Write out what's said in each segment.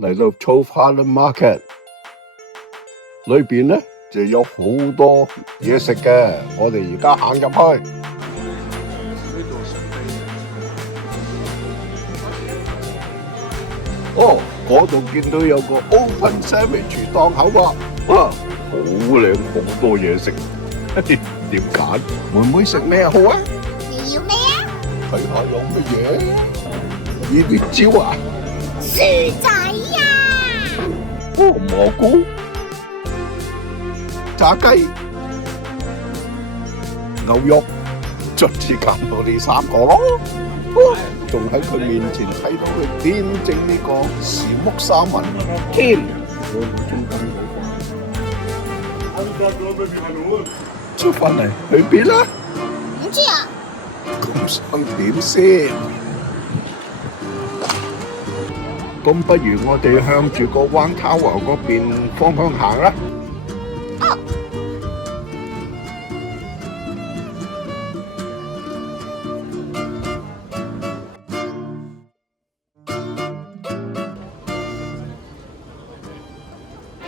嚟到 Chowfala Market 裏邊咧就有好多嘢食嘅，我哋而家行入去。哦，嗰度見到有個 Open Sandwich 檔口喎，哇，好靚，好多嘢食，點揀？妹妹食咩好啊？你要咩啊？睇下有乜嘢？呢啲蕉啊？薯仔啊！哦，蘑菇、炸雞、牛肉，卒之揀到呢3個咯。仲喺佢面前睇到佢點整呢個時木三文天。出返嚟去邊啦？唔知啊。咁想點先？咁不如我哋向住個灣 Tower 嗰邊方向行啦。哦。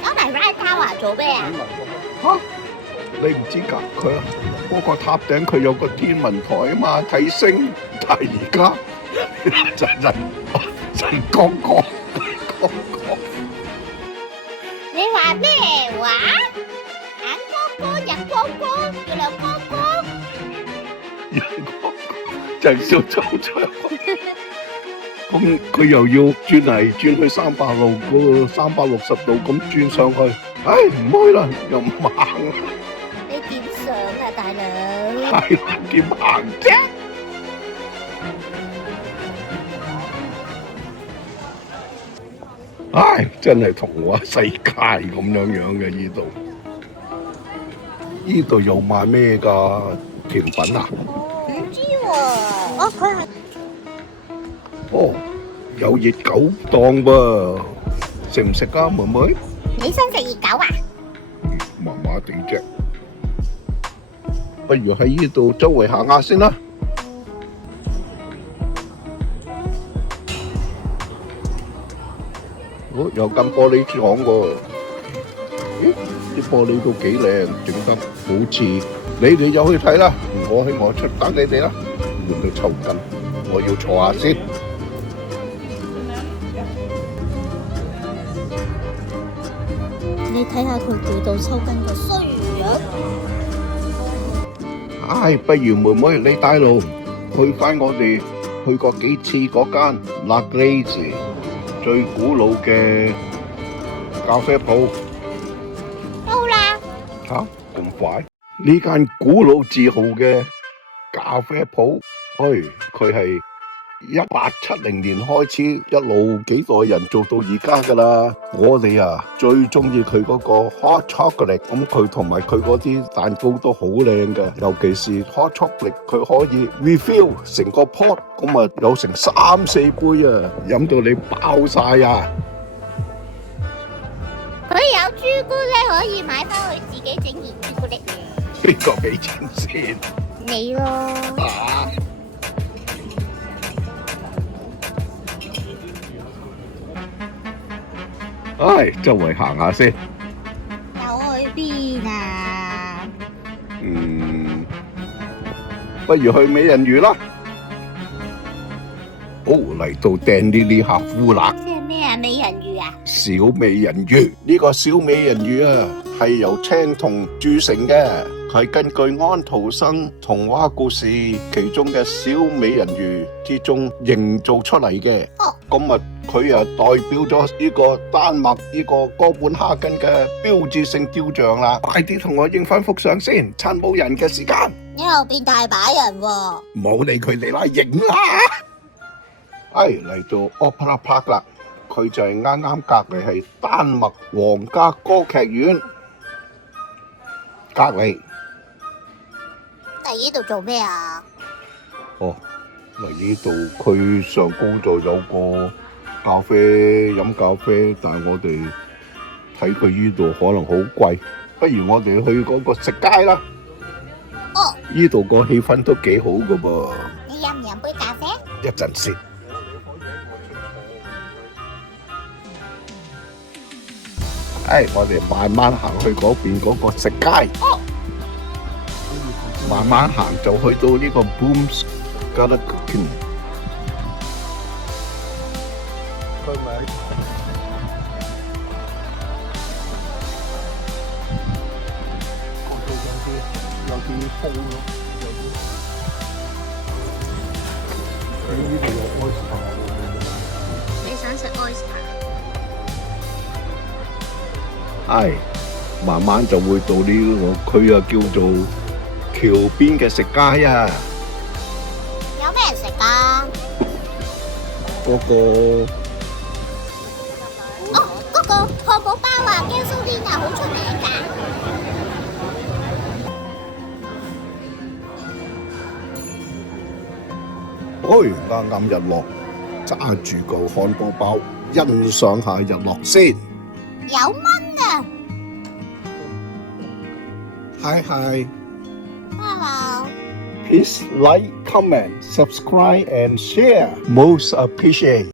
攞嚟灣 Tower 做咩啊？嚇！你唔知㗎？佢嗰個塔頂佢有個天文台啊嘛，睇星。但係而家人光光。你話咩話？眼光光，日光光，月亮光光。陽光就係小周長。咁佢又要轉嚟轉去360嗰個360度咁轉上去，唉唔開啦，又唔行。你點想啊，大佬？係啦，點行啫？唉，真係童話世界咁樣嘅呢度。呢度又賣咩㗎？甜品啊？唔知喎。哦，佢係。哦，有熱狗檔噃，食唔食啊，妹妹？你想食熱狗啊？麻麻地啫，不如喺呢度周圍行下先啦。哦，有間玻璃廠喎，咦，啲玻璃都幾靚，整得好似。你哋又去睇啦，我喺我出等你哋啦。換到抽筋，我要坐下先。你睇下佢攰到抽筋個衰樣。唉，不如妹妹你帶路，去返我哋去過幾次嗰間 La Glace 最古老嘅咖啡鋪。到啦。嚇，咁快？呢間古老字號嘅咖啡鋪，佢係1870年開始，一路幾代人做到而家噶啦。我哋啊最中意佢嗰個 hot chocolate，咁佢同埋佢嗰啲蛋糕都好靚嘅，尤其是 hot chocolate，佢可以 refill 成個 pot，咁啊有成3-4杯啊，飲到你爆晒啊！佢有朱古力可以買翻去自己整熱朱古力。邊個俾錢先？你咯。唉，周圍行下先。有去邊啊？不如去美人魚啦。哦，嚟到訂呢呢客夫啦。即係咩啊？美人魚啊？小美人魚，呢個小美人魚啊，係由青銅鑄成嘅，係根據安徒生童話故事其中嘅小美人魚之中營造出嚟嘅。咁啊，佢啊代表咗呢個丹麥呢個哥本哈根嘅標誌性雕像啦。快啲同我影翻幅相先，趁冇人嘅時間。呢後邊大把人喎。冇理佢哋啦，影啦！嚟到 Opera Park 啦，佢就係啱啱隔離係丹麥皇家歌劇院隔離。嚟呢度做咩啊？哦，嚟呢度佢上高就有個咖啡飲咖啡，但係我哋睇佢呢度可能好貴，不如我哋去嗰個食街啦。哦，呢度個氣氛都幾好噶噃。你飲唔飲杯咖啡？一陣先。我哋慢慢行去嗰邊嗰個食街。慢慢行就去到呢個 Booms Garden Cooking。佢咪嗰度有啲風咯，呢度有 oyster。你想食 oyster？係，慢慢就會到呢個區啊，叫做橋邊嘅食街啊。有咩食㗎？嗰個哦，嗰個漢堡包啊 Gasoline 啊，好出名㗎。啱啱日落，揸住個漢堡包，欣賞下日落先。有蚊啊 Hi.！Hello。 Please like, comment, subscribe and share. Most appreciate.